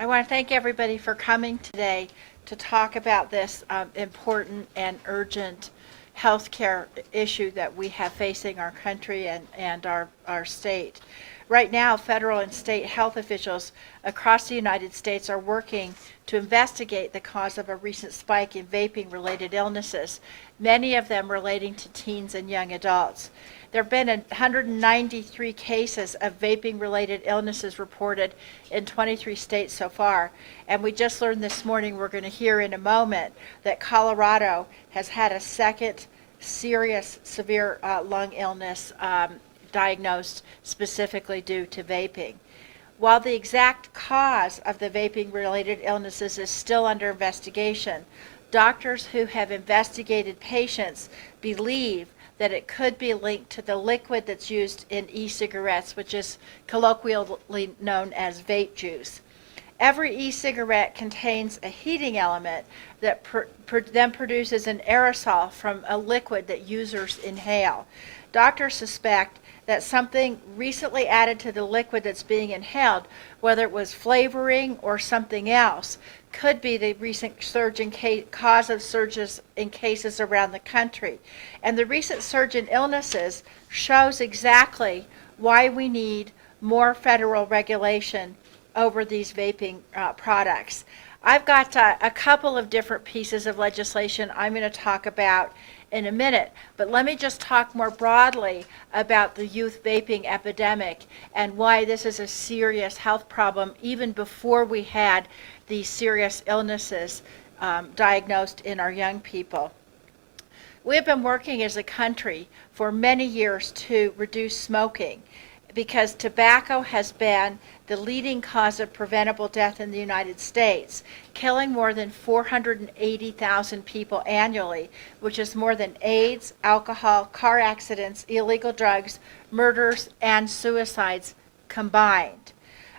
I want to thank everybody for coming today to talk about this important and urgent healthcare issue that we have facing our country and our state. Right now, federal and state health officials across the United States are working to investigate the cause of a recent spike in vaping-related illnesses, many of them relating to teens and young adults. There have been 193 cases of vaping-related illnesses reported in 23 states so far. And we just learned this morning, we're going to hear in a moment, that Colorado has had a second serious, severe lung illness diagnosed specifically due to vaping. While the exact cause of the vaping-related illnesses is still under investigation, doctors who have investigated patients believe that it could be linked to the liquid that's used in e-cigarettes, which is colloquially known as vape juice. Every e-cigarette contains a heating element that then produces an aerosol from a liquid that users inhale. Doctors suspect that something recently added to the liquid that's being inhaled, whether it was flavoring or something else, could be the recent surge in cause of surges in cases around the country. And the recent surge in illnesses shows exactly why we need more federal regulation over these vaping products. I've got a couple of different pieces of legislation I'm going to talk about in a minute, but let me just talk more broadly about the youth vaping epidemic and why this is a serious health problem even before we had these serious illnesses diagnosed in our young people. We have been working as a country for many years to reduce smoking because tobacco has been the leading cause of preventable death in the United States, killing more than 480,000 people annually, which is more than AIDS, alcohol, car accidents, illegal drugs, murders, and suicides combined.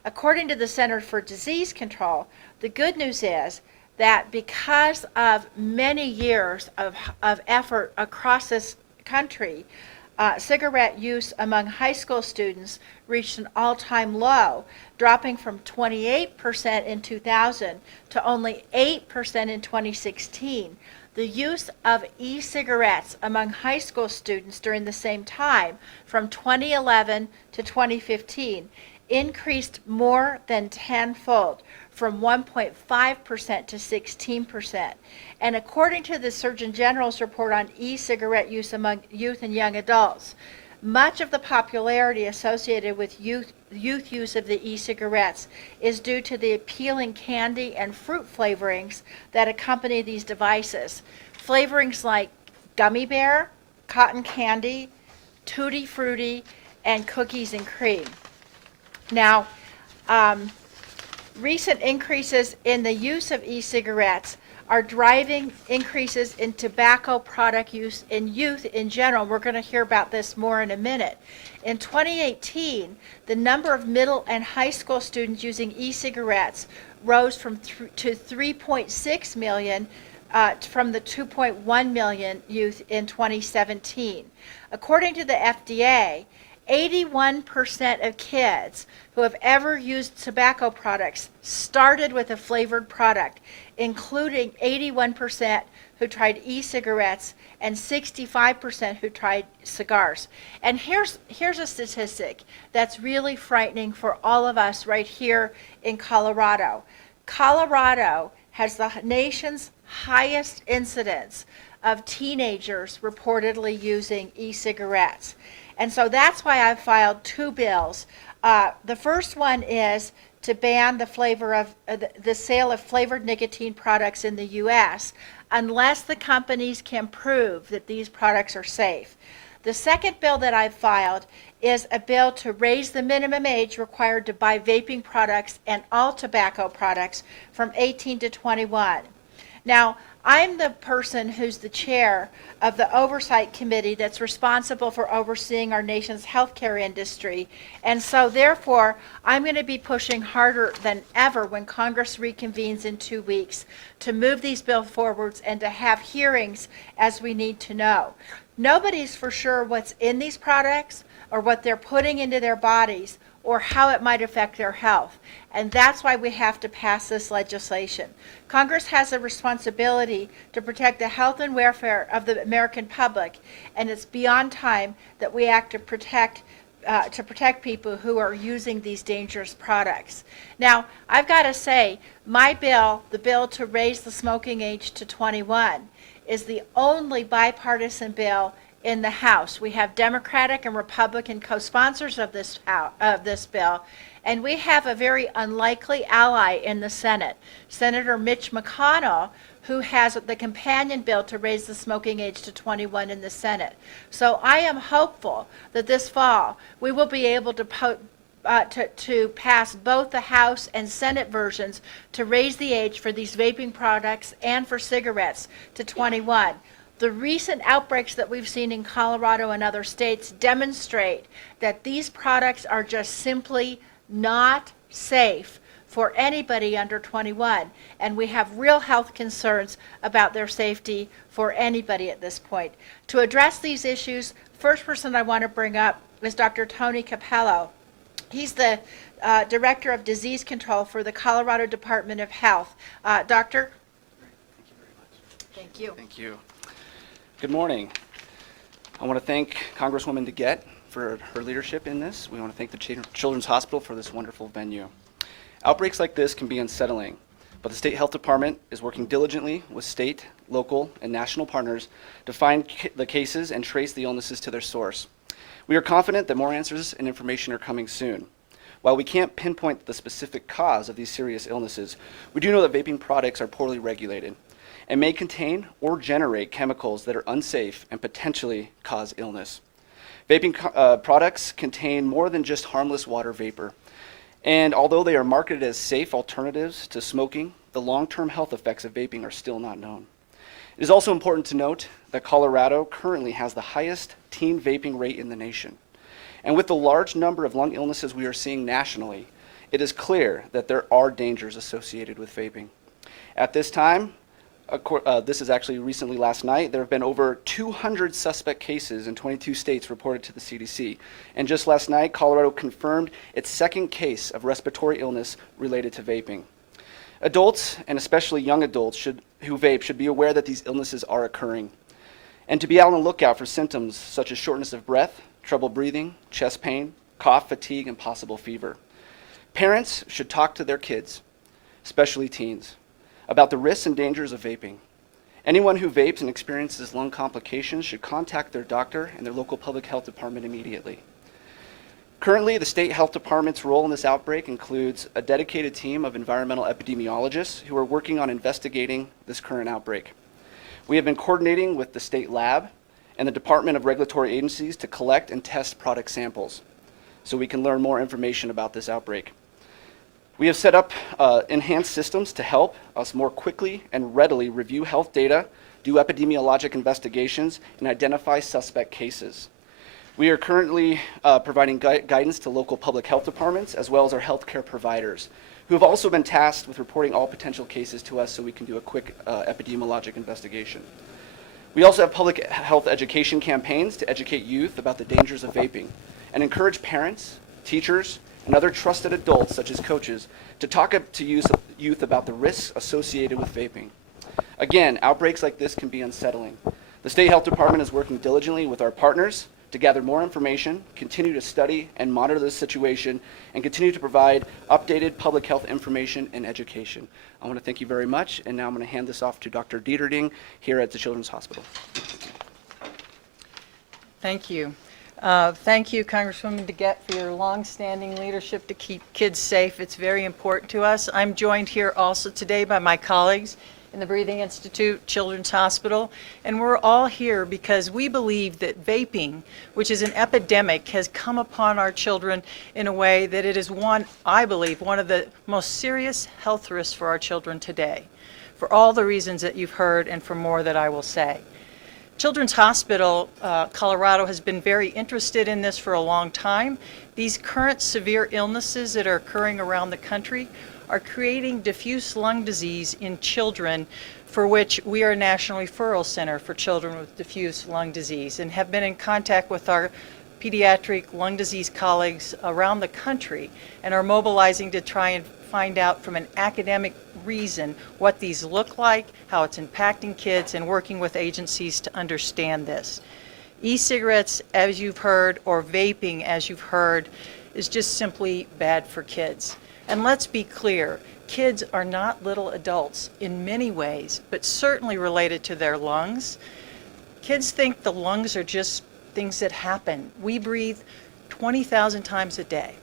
According to the Center for Disease Control, the good news is that because of many years of effort across this country, cigarette use among high school students reached an all-time low, dropping from 28% in 2000 to only 8% in 2016. The use of e-cigarettes among high school students during the same time, from 2011 to 2015, increased more than tenfold, from 1.5% to 16%. And according to the Surgeon General's report on e-cigarette use among youth and young adults, much of the popularity associated with youth use of the e-cigarettes is due to the appealing candy and fruit flavorings that accompany these devices. Flavorings like gummy bear, cotton candy, tutti frutti, and cookies and cream. Now, recent increases in the use of e-cigarettes are driving increases in tobacco product use in youth in general. We're going to hear about this more in a minute. In 2018, the number of middle and high school students using e-cigarettes rose to 3.6 million from the 2.1 million youth in 2017. According to the FDA, 81% of kids who have ever used tobacco products started with a flavored product, including 81% who tried e-cigarettes and 65% who tried cigars. And here's a statistic that's really frightening for all of us right here in Colorado. Colorado has the nation's highest incidence of teenagers reportedly using e-cigarettes. And so that's why I've filed two bills. The first one is to ban the sale of flavored nicotine products in the U.S. unless the companies can prove that these products are safe. The second bill that I've filed is a bill to raise the minimum age required to buy vaping products and all tobacco products from 18 to 21. Now, I'm the person who's the chair of the oversight committee that's responsible for overseeing our nation's healthcare industry. And so therefore, I'm going to be pushing harder than ever when Congress reconvenes in 2 weeks to move these bills forwards and to have hearings as we need to know. Nobody's for sure what's in these products or what they're putting into their bodies or how it might affect their health. And that's why we have to pass this legislation. Congress has a responsibility to protect the health and welfare of the American public, and it's beyond time that we act to protect people who are using these dangerous products. Now, I've got to say, my bill, the bill to raise the smoking age to 21, is the only bipartisan bill in the House. We have Democratic and Republican co-sponsors of this bill, and we have a very unlikely ally in the Senate, Senator Mitch McConnell, who has the companion bill to raise the smoking age to 21 in the Senate. So I am hopeful that this fall we will be able to pass both the House and Senate versions to raise the age for these vaping products and for cigarettes to 21. The recent outbreaks that we've seen in Colorado and other states demonstrate that these products are just simply not safe for anybody under 21, and we have real health concerns about their safety for anybody at this point. To address these issues, first person I want to bring up is Dr. Tony Capello. He's the Director of Disease Control for the Colorado Department of Health. Doctor? Thank you. Thank you. Good morning. I want to thank Congresswoman DeGette for her leadership in this. We want to thank the Children's Hospital for this wonderful venue. Outbreaks like this can be unsettling, but the State Health Department is working diligently with state, local, and national partners to find the cases and trace the illnesses to their source. We are confident that more answers and information are coming soon. While we can't pinpoint the specific cause of these serious illnesses, we do know that vaping products are poorly regulated and may contain or generate chemicals that are unsafe and potentially cause illness. Vaping products contain more than just harmless water vapor. And although they are marketed as safe alternatives to smoking, the long-term health effects of vaping are still not known. It is also important to note that Colorado currently has the highest teen vaping rate in the nation. And with the large number of lung illnesses we are seeing nationally, it is clear that there are dangers associated with vaping. At this time, this is actually recently last night, there have been over 200 suspect cases in 22 states reported to the CDC. And just last night, Colorado confirmed its second case of respiratory illness related to vaping. Adults, and especially young adults who vape, should be aware that these illnesses are occurring, and to be on the lookout for symptoms such as shortness of breath, trouble breathing, chest pain, cough, fatigue, and possible fever. Parents should talk to their kids, especially teens, about the risks and dangers of vaping. Anyone who vapes and experiences lung complications should contact their doctor and their local public health department immediately. Currently, the state health department's role in this outbreak includes a dedicated team of environmental epidemiologists who are working on investigating this current outbreak. We have been coordinating with the state lab and the Department of Regulatory Agencies to collect and test product samples so we can learn more information about this outbreak. We have set up enhanced systems to help us more quickly and readily review health data, do epidemiologic investigations, and identify suspect cases. We are currently providing guidance to local public health departments as well as our healthcare providers, who have also been tasked with reporting all potential cases to us so we can do a quick epidemiologic investigation. We also have public health education campaigns to educate youth about the dangers of vaping and encourage parents, teachers, and other trusted adults, such as coaches, to talk to youth about the risks associated with vaping. Again, outbreaks like this can be unsettling. The State Health Department is working diligently with our partners to gather more information, continue to study and monitor this situation, and continue to provide updated public health information and education. I want to thank you very much, and now I'm going to hand this off to Dr. Dieterding here at the Children's Hospital. Thank you. Thank you, Congresswoman DeGette, for your long-standing leadership to keep kids safe. It's very important to us. I'm joined here also today by my colleagues in the Breathing Institute, Children's Hospital, and we're all here because we believe that vaping, which is an epidemic, has come upon our children in a way that it is I believe, one of the most serious health risks for our children today, for all the reasons that you've heard and for more that I will say. Children's Hospital, Colorado has been very interested in this for a long time. These current severe illnesses that are occurring around the country are creating diffuse lung disease in children, for which we are a National Referral Center for children with diffuse lung disease and have been in contact with our pediatric lung disease colleagues around the country and are mobilizing to try and find out from an academic reason what these look like, how it's impacting kids, and working with agencies to understand this. E-cigarettes, as you've heard, or vaping, as you've heard, is just simply bad for kids. And let's be clear, kids are not little adults in many ways, but certainly related to their lungs. Kids think the lungs are just things that happen. We breathe 20,000 times a day.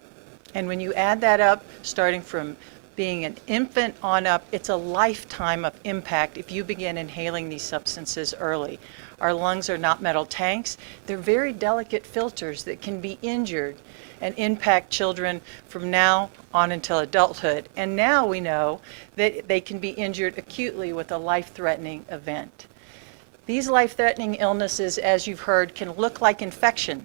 And when you add that up, starting from being an infant on up, it's a lifetime of impact if you begin inhaling these substances early. Our lungs are not metal tanks. They're very delicate filters that can be injured and impact children from now on until adulthood. And now we know that they can be injured acutely with a life-threatening event. These life-threatening illnesses, as you've heard, can look like infection.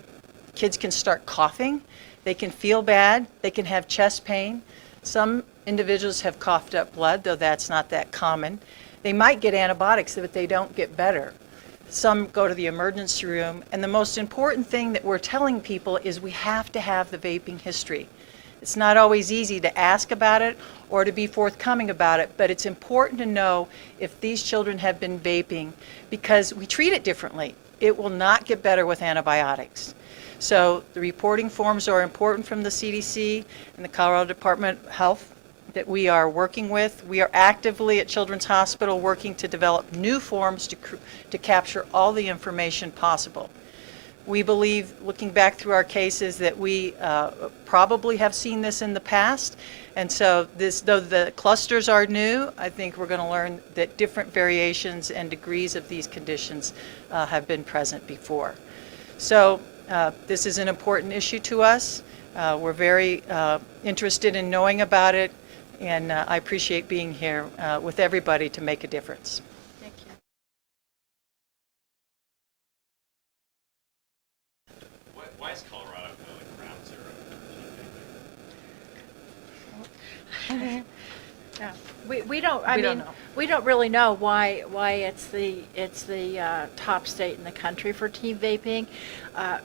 Kids can start coughing, they can feel bad, they can have chest pain. Some individuals have coughed up blood, though that's not that common. They might get antibiotics, but they don't get better. Some go to the emergency room, and the most important thing that we're telling people is we have to have the vaping history. It's not always easy to ask about it or to be forthcoming about it, but it's important to know if these children have been vaping because we treat it differently. It will not get better with antibiotics. So the reporting forms are important from the CDC and the Colorado Department of Health that we are working with. We are actively at Children's Hospital working to develop new forms to capture all the information possible. We believe, looking back through our cases, that we probably have seen this in the past. And so though the clusters are new, I think we're going to learn that different variations and degrees of these conditions have been present before. So this is an important issue to us. We're very interested in knowing about it, and I appreciate being here with everybody to make a difference. Thank you. Why is Colorado going ground zero? Yeah. We don't, I We don't mean, know. we don't really know why it's the top state in the country for teen vaping.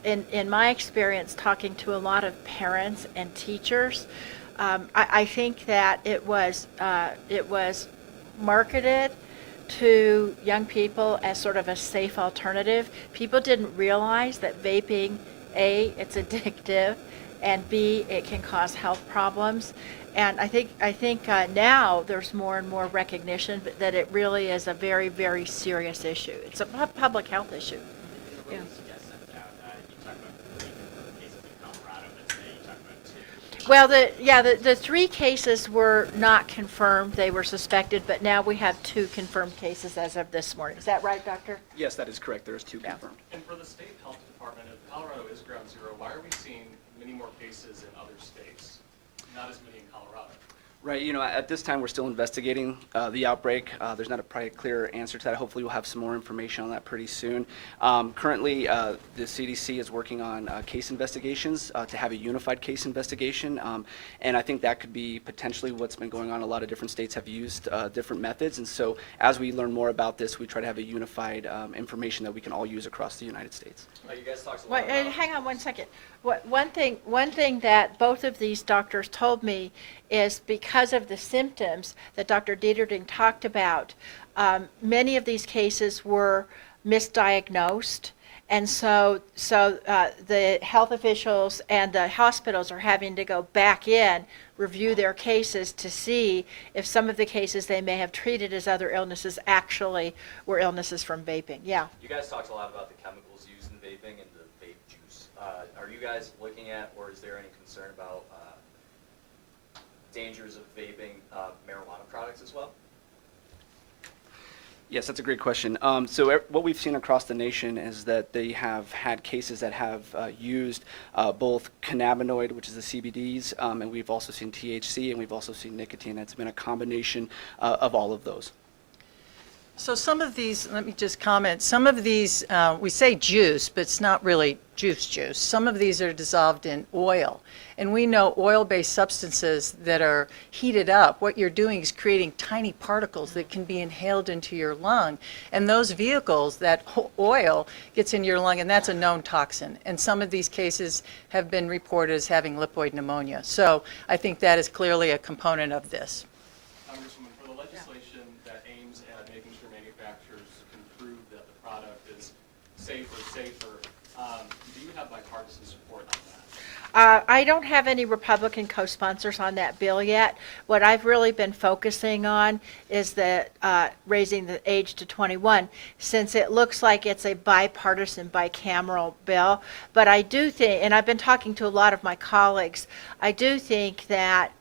In my experience, talking to a lot of parents and teachers, I think that it was marketed to young people as sort of a safe alternative. People didn't realize that vaping, A, it's addictive, and B, it can cause health problems. And I think now there's more and more recognition that it really is a very, very serious issue. It's a public health issue. Yeah. You talk about 3 cases in Colorado, but today you talk about 2. Well, the 3 cases were not confirmed. They were suspected, but now we have 2 confirmed cases as of this morning. Is that right, Doctor? Yes, that is correct. There is 2 Yeah. confirmed. And for the state health department, if Colorado is ground zero, why are we seeing many more cases in other states? Not as many in Colorado. Right, at this time, we're still investigating the outbreak. There's not a probably clear answer to that. Hopefully, we'll have some more information on that pretty soon. Currently, the CDC is working on case investigations to have a unified case investigation, and I think that could be potentially what's been going on. A lot of different states have used different methods, and so as we learn more about this, we try to have a unified information that we can all use across the United States. You guys talked a lot Wait, about... hang on one second. One thing that both of these doctors told me is because of the symptoms that Dr. Dieterding talked about, many of these cases were misdiagnosed. And so the health officials and the hospitals are having to go back in, review their cases to see if some of the cases they may have treated as other illnesses actually were illnesses from vaping. Yeah. You guys talked a lot about the chemicals used in vaping and the vape juice. Are you guys looking at, or is there any concern about dangers of vaping marijuana products as well? Yes, that's a great question. What we've seen across the nation is that they have had cases that have used both cannabinoid, which is the CBDs, and we've also seen THC, and we've also seen nicotine. It's been a combination of all of those. So some of these, let me just comment, some of these, we say juice, but it's not really juice. Some of these are dissolved in oil. And we know oil-based substances that are heated up, what you're doing is creating tiny particles that can be inhaled into your lung. And those vehicles, that oil gets in your lung, and that's a known toxin. And some of these cases have been reported as having lipoid pneumonia. So I think that is clearly a component of this. Congresswoman, for the legislation that aims at making sure manufacturers can prove that the product is safer, do you have bipartisan support on that? I don't have any Republican co-sponsors on that bill yet. What I've really been focusing on is raising the age to 21, since it looks like it's a bipartisan, bicameral bill. But I do think, and I've been talking to a lot of my colleagues, I do think that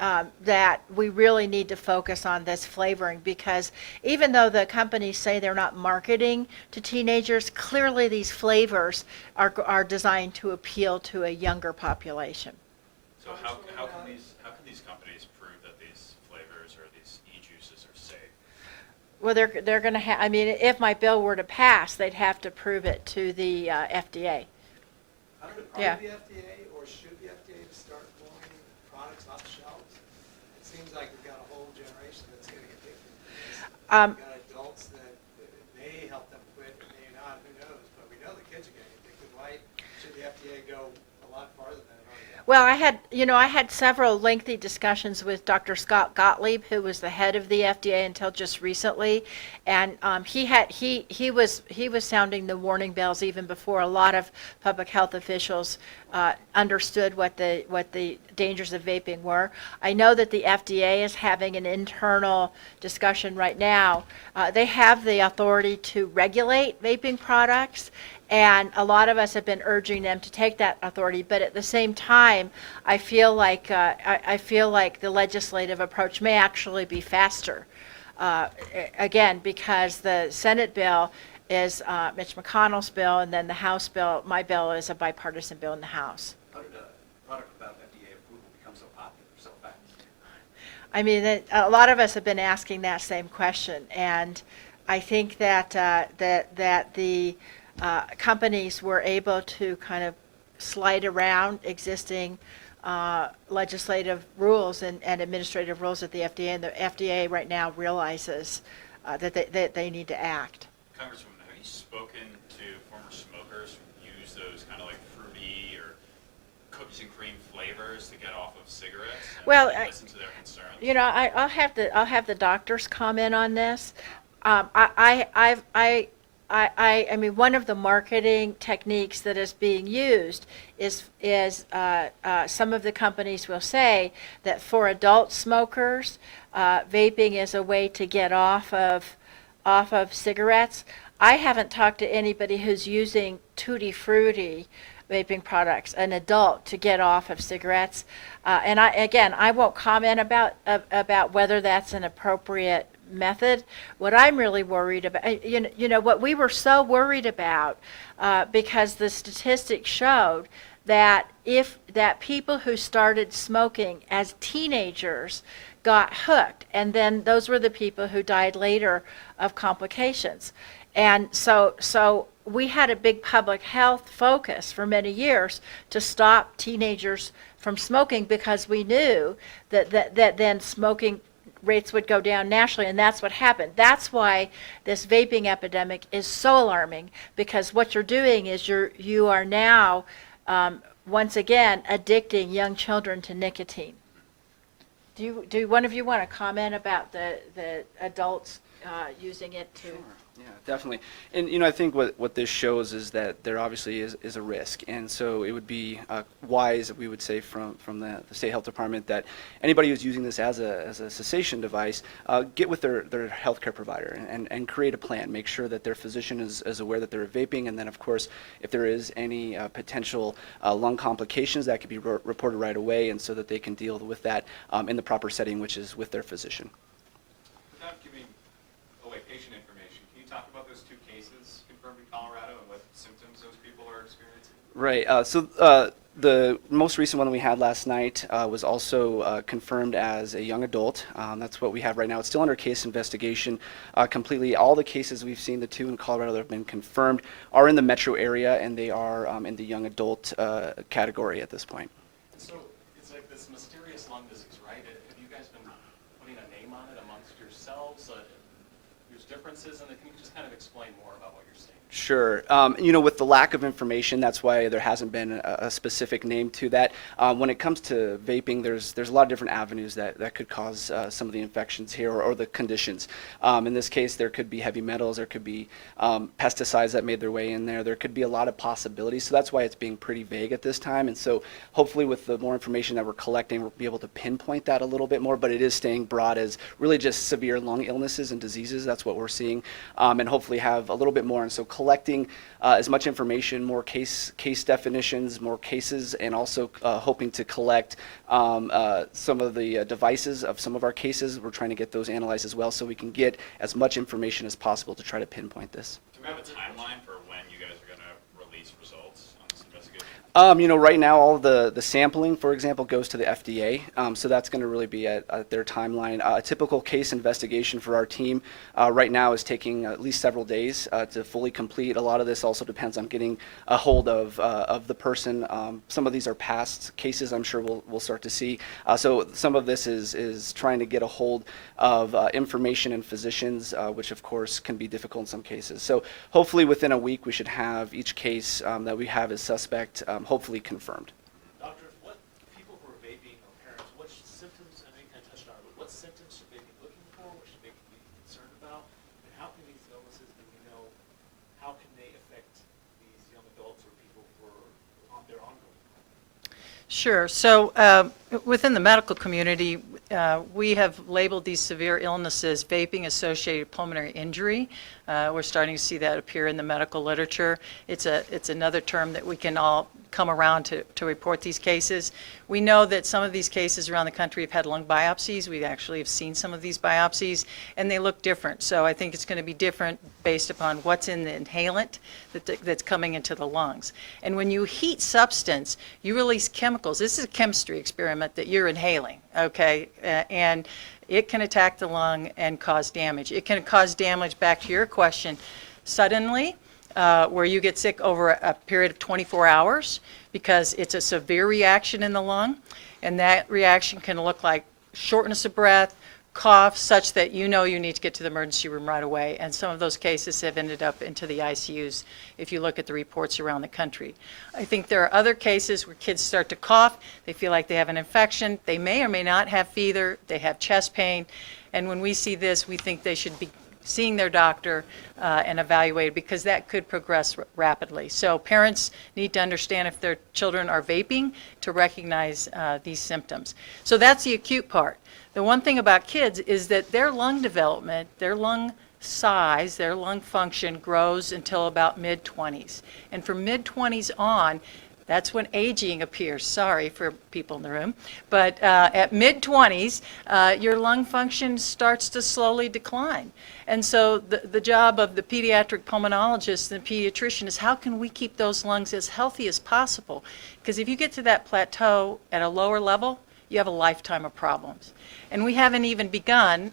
that we really need to focus on this flavoring, because even though the companies say they're not marketing to teenagers, clearly these flavors are designed to appeal to a younger population. So how can these companies prove that these flavors or these e-juices are safe? Well, they're going to have, I mean, if my bill were to pass, they'd have to prove it to the FDA. Yeah. Are the FDA, or should the FDA start pulling products off the shelves? It seems like we've got a whole generation that's getting addicted to this. We've got adults that it may help them quit, it may not, who knows? But we know the kids are getting addicted. Why should the FDA go a lot farther than it already has? Well, I had several lengthy discussions with Dr. Scott Gottlieb, who was the head of the FDA until just recently, and he was sounding the warning bells even before a lot of public health officials understood what the dangers of vaping were. I know that the FDA is having an internal discussion right now. They have the authority to regulate vaping products, and a lot of us have been urging them to take that authority. But at the same time, I feel like the legislative approach may actually be faster. Again, because the Senate bill is Mitch McConnell's bill, and then the House bill, my bill, is a bipartisan bill in the House. How did a product without FDA approval become so popular so fast? I mean, a lot of us have been asking that same question, and I think that the companies were able to kind of slide around existing legislative rules and administrative rules at the FDA, and the FDA right now realizes that they need to act. Congresswoman, have you spoken to former smokers who use those kind of like fruity or cookies and cream flavors to get off of cigarettes? And Well, listen to their concerns? You know, I'll have the doctors comment on this. I mean, one of the marketing techniques that is being used is some of the companies will say that for adult smokers, vaping is a way to get off of cigarettes. I haven't talked to anybody who's using Tutti Frutti vaping products, an adult, to get off of cigarettes. And I won't comment about whether that's an appropriate method. What I'm really worried about, you know, what we were so worried about, because the statistics showed that people who started smoking as teenagers got hooked, and then those were the people who died later of complications. And so we had a big public health focus for many years to stop teenagers from smoking, because we knew that then smoking rates would go down nationally, and that's what happened. That's why this vaping epidemic is so alarming, because what you're doing is you are now once again addicting young children to nicotine. Do one of you want to comment about the adults using it to? Sure. Yeah, definitely. And, you know, I think what this shows is that there obviously is a risk. And so it would be wise, we would say, from the State Health Department, that anybody who's using this as a cessation device, get with their healthcare provider and create a plan. Make sure that their physician is aware that they're vaping. And then, of course, if there is any potential lung complications, that could be reported right away, and so that they can deal with that in the proper setting, which is with their physician. Without giving away patient information, can you talk about those two cases confirmed in Colorado and what symptoms those people are experiencing? Right. The most recent one we had last night was also confirmed as a young adult. That's what we have right now. It's still under case investigation. Completely, all the cases we've seen, the 2 in Colorado that have been confirmed, are in the metro area, and they are in the young adult category at this point. And so it's like this mysterious lung disease, right? Have you guys been putting a name on it amongst yourselves? There's differences, and can you just kind of explain more about what you're seeing? Sure. With the lack of information, that's why there hasn't been a specific name to that. When it comes to vaping, there's a lot of different avenues that could cause some of the infections here or the conditions. In this case, there could be heavy metals, there could be pesticides that made their way in there. There could be a lot of possibilities, so that's why it's being pretty vague at this time. And so hopefully with the more information that we're collecting, we'll be able to pinpoint that a little bit more, but it is staying broad as really just severe lung illnesses and diseases. That's what we're seeing, and hopefully have a little bit more. And so collecting as much information, more case definitions, more cases, and also hoping to collect some of the devices of some of our cases. We're trying to get those analyzed as well so we can get as much information as possible to try to pinpoint this. Do we have a timeline for when you guys are going to release results on this investigation? Right now, all of the sampling, for example, goes to the FDA, so that's going to really be at their timeline. A typical case investigation for our team right now is taking at least several days to fully complete. A lot of this also depends on getting a hold of the person. Some of these are past cases, I'm sure we'll start to see. So some of this is trying to get a hold of information and physicians, which of course can be difficult in some cases. So hopefully within a week we should have each case that we have as suspect hopefully confirmed. Doctor, what people who are vaping or parents, what symptoms, I know you kind of touched on it, but what symptoms should they be looking for? What should they be concerned about? And how can these illnesses, do we know, how can they affect these young adults or people for their ongoing? Sure. So within the medical community, we have labeled these severe illnesses vaping-associated pulmonary injury. We're starting to see that appear in the medical literature. It's another term that we can all come around to report these cases. We know that some of these cases around the country have had lung biopsies. We actually have seen some of these biopsies, and they look different. So I think it's going to be different based upon what's in the inhalant that's coming into the lungs. And when you heat substance, you release chemicals. This is a chemistry experiment that you're inhaling, okay? And it can attack the lung and cause damage. It can cause damage, back to your question, suddenly, where you get sick over a period of 24 hours because it's a severe reaction in the lung, and that reaction can look like shortness of breath, cough, such that you know you need to get to the emergency room right away. And some of those cases have ended up into the ICUs if you look at the reports around the country. I think there are other cases where kids start to cough, they feel like they have an infection, they may or may not have fever, they have chest pain, and when we see this, we think they should be seeing their doctor and evaluated, because that could progress rapidly. So parents need to understand if their children are vaping to recognize these symptoms. So that's the acute part. The one thing about kids is that their lung development, their lung size, their lung function grows until about mid-20s. And from mid-20s on, that's when aging appears. Sorry for people in the room. But at mid-20s, your lung function starts to slowly decline. And so the job of the pediatric pulmonologist and pediatrician is how can we keep those lungs as healthy as possible? Because if you get to that plateau at a lower level, you have a lifetime of problems. And we haven't even begun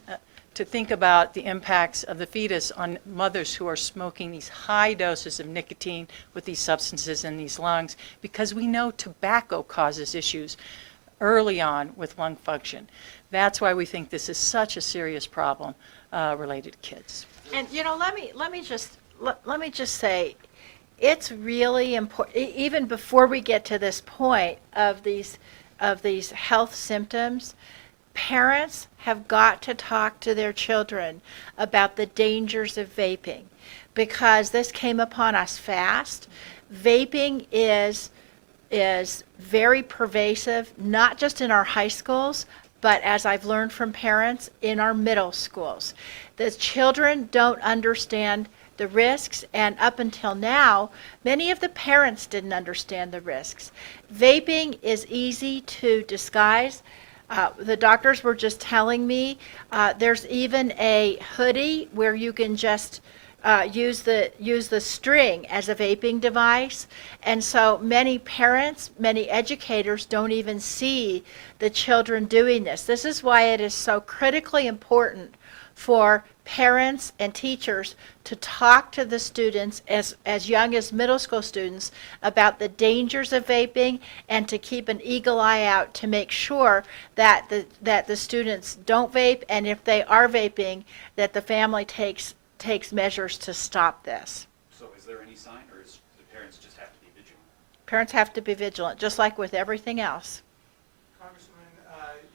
to think about the impacts of the fetus on mothers who are smoking these high doses of nicotine with these substances in these lungs, because we know tobacco causes issues early on with lung function. That's why we think this is such a serious problem related to kids. And let me just say, it's really important. Even before we get to this point of these health symptoms, parents have got to talk to their children about the dangers of vaping, because this came upon us fast. Vaping is very pervasive, not just in our high schools, but as I've learned from parents, in our middle schools. The children don't understand the risks, and up until now, many of the parents didn't understand the risks. Vaping is easy to disguise. The doctors were just telling me there's even a hoodie where you can just use the string as a vaping device, and so many parents, many educators don't even see the children doing this. This is why it is so critically important for parents and teachers to talk to the students as young as middle school students about the dangers of vaping, and to keep an eagle eye out to make sure that the students don't vape, and if they are vaping, that the family takes measures to stop this. So is there any sign, or is the parents just have to be vigilant? Parents have to be vigilant, just like with everything else. Congressman,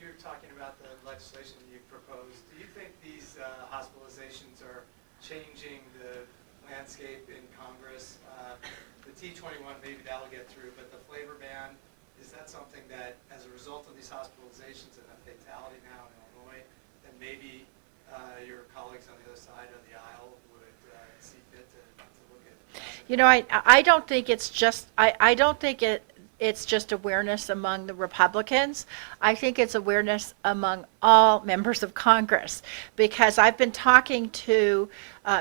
you're talking about the legislation you proposed. Do you think these hospitalizations are changing the landscape in Congress? The T21, maybe that'll get through, but the flavor ban, is that something that, as a result of these hospitalizations and a fatality now in Illinois, then maybe your colleagues on the other side of the aisle would see fit to look at? You know, I don't think it's just, I don't think it's just awareness among the Republicans. I think it's awareness among all members of Congress, because I've been talking to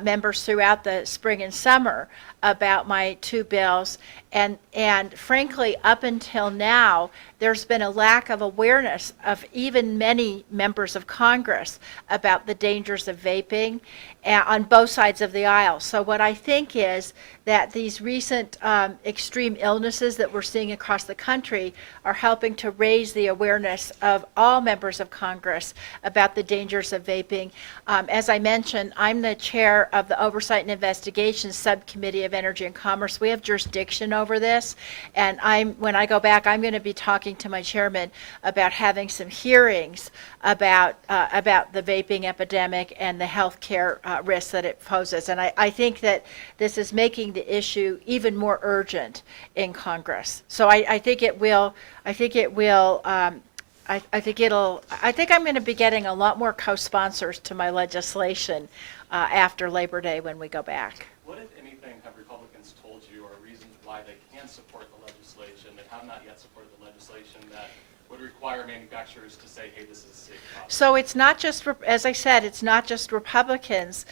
members throughout the spring and summer about my two bills, and frankly, up until now, there's been a lack of awareness of even many members of Congress about the dangers of vaping on both sides of the aisle. So what I think is that these recent extreme illnesses that we're seeing across the country are helping to raise the awareness of all members of Congress about the dangers of vaping. As I mentioned, I'm the chair of the Oversight and Investigations Subcommittee of Energy and Commerce. We have jurisdiction over this, and when I go back, I'm going to be talking to my chairman about having some hearings about the vaping epidemic and the health care risks that it poses. And I think that this is making the issue even more urgent in Congress. So I think it will. I think it will. I think I'm going to be getting a lot more co-sponsors to my legislation after Labor Day when we go back. What, if anything, have Republicans told you or reasons why they can support the legislation that have not yet supported the legislation that would require manufacturers to say, hey, this is a safe product? So it's not just, as I said, it's not just Republicans.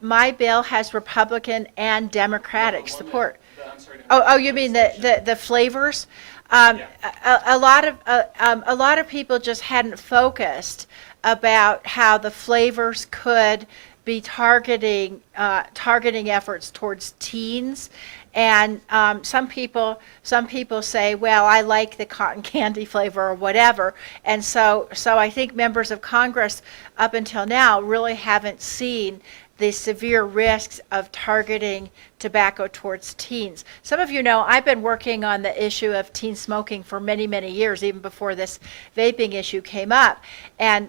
My bill has Republican and Democratic support. Oh, you mean the flavors? A lot of people just hadn't focused about how the flavors could be targeting efforts towards teens, and some people say, well, I like the cotton candy flavor or whatever, and so I think members of Congress up until now really haven't seen the severe risks of targeting tobacco towards teens. Some of you know I've been working on the issue of teen smoking for many, many years, even before this vaping issue came up. And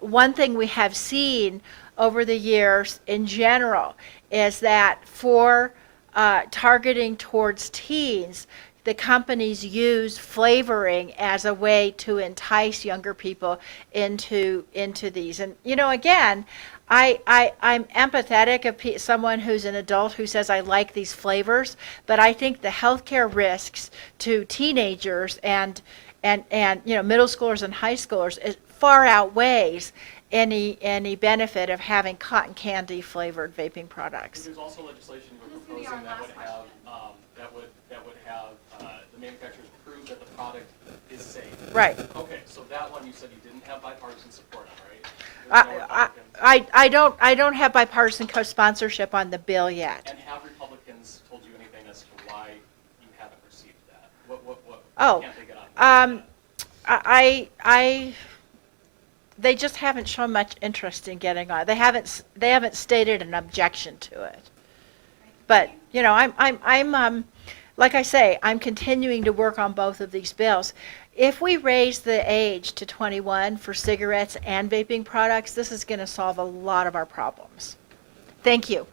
one thing we have seen over the years in general is that for targeting towards teens, the companies use flavoring as a way to entice younger people into these. And you know, again, I'm empathetic of someone who's an adult who says I like these flavors, but I think the healthcare risks to teenagers and you know, middle schoolers and high schoolers far outweighs any benefit of having cotton candy flavored vaping products. There's also legislation you were proposing that would have the manufacturers prove that the product is safe. Right. Okay, so that one you said you didn't have bipartisan support on, right? There's no Republicans. I don't have bipartisan co-sponsorship on the bill yet. And have Republicans told you anything as to why you haven't received that? What Oh, can't they get on? They just haven't shown much interest in getting on. They haven't stated an objection to it. But you know, I'm like I say, I'm continuing to work on both of these bills. If we raise the age to 21 for cigarettes and vaping products, this is going to solve a lot of our problems. Thank you.